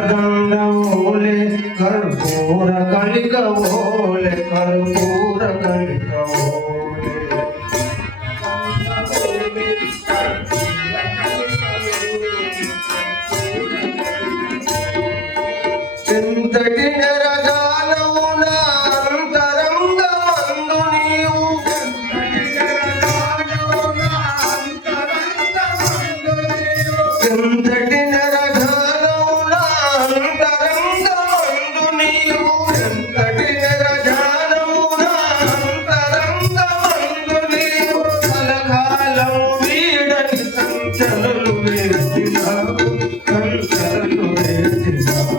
పూలదండవోలే కర్పూర కలికవోలే కర్పూర కలికవోలే ఎంతటి నిరజానవు నా అంతరంగమందు నీవు ఎంతటి నిరజానవు నా అంతరంగమందు నీవు ఎంతటి నిరజానవు నా అంతరంగమందు నీవు కలకాలం వీడని సంచలలు వేసినావు సంచలలు వేసినావు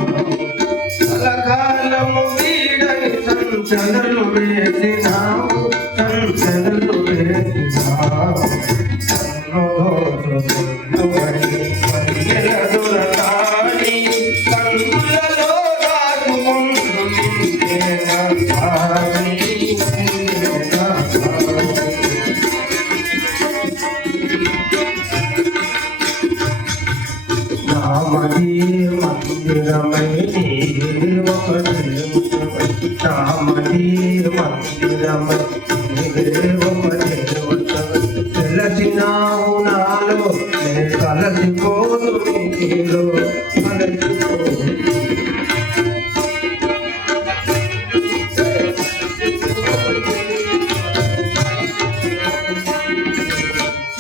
కలకాలము వీడని సంచలలు వేసినావు సంచలలు వేసినావు కన్నులలో రాజుకుందు నామది మందిరమై నామది మందిరమై వెలసినావు నాలో కలసిపోదు నీలో కలసిపోదు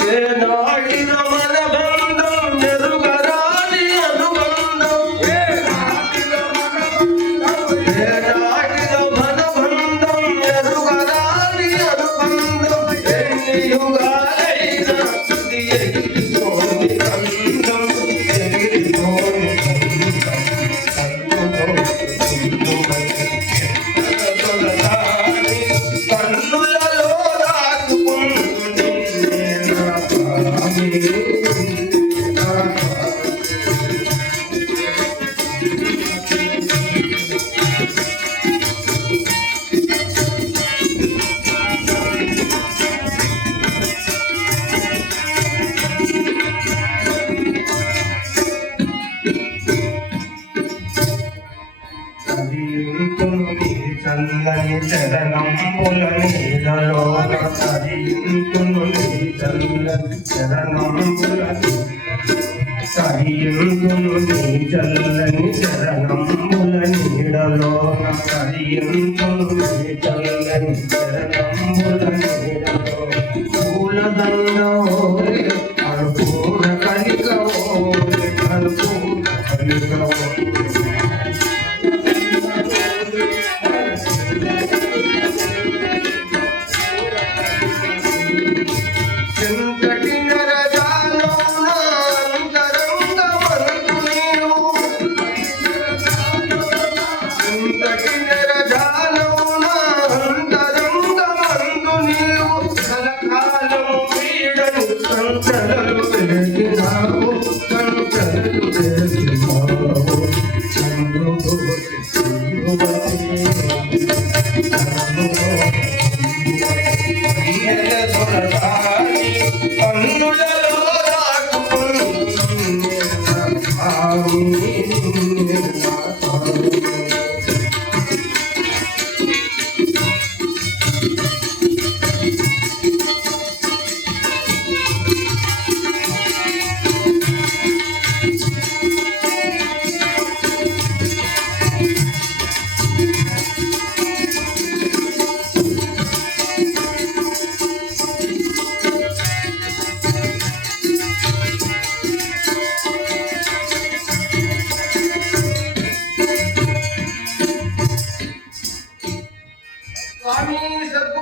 ఏనాటిన మన బంధం ఎరుగరాని అనుబంధం ఏనాటిన మన బంధం ఎరుగరాని అనుబంధం ఎన్ని యుగాలైనా ఇది ఎగిరిపోని అందం ఎగిరిపోని కన్నులలో రాసుకుంటుంది చల్లని చరణంబుల నీడలోన కరియుంతును చల్లని చరణంబుల కరియుంతును చల్లని చరణంబుల నీడలోన కరియుంతును చల్లని చరణంబుల నీడలో పూలదండవోలే కర్పూర కలికవోలే కర్పూర కలికవోలే ఎంతటి నిరజానవు నా అంతరంగమందు నీవు ఎంతటి నిరజానవు నా అంతరంగమందు నీవు కలకాలము వీడని సంచలలు వేసినావు సంచలలు వేసినావు కన్నులలో स्वामी सद्गुरु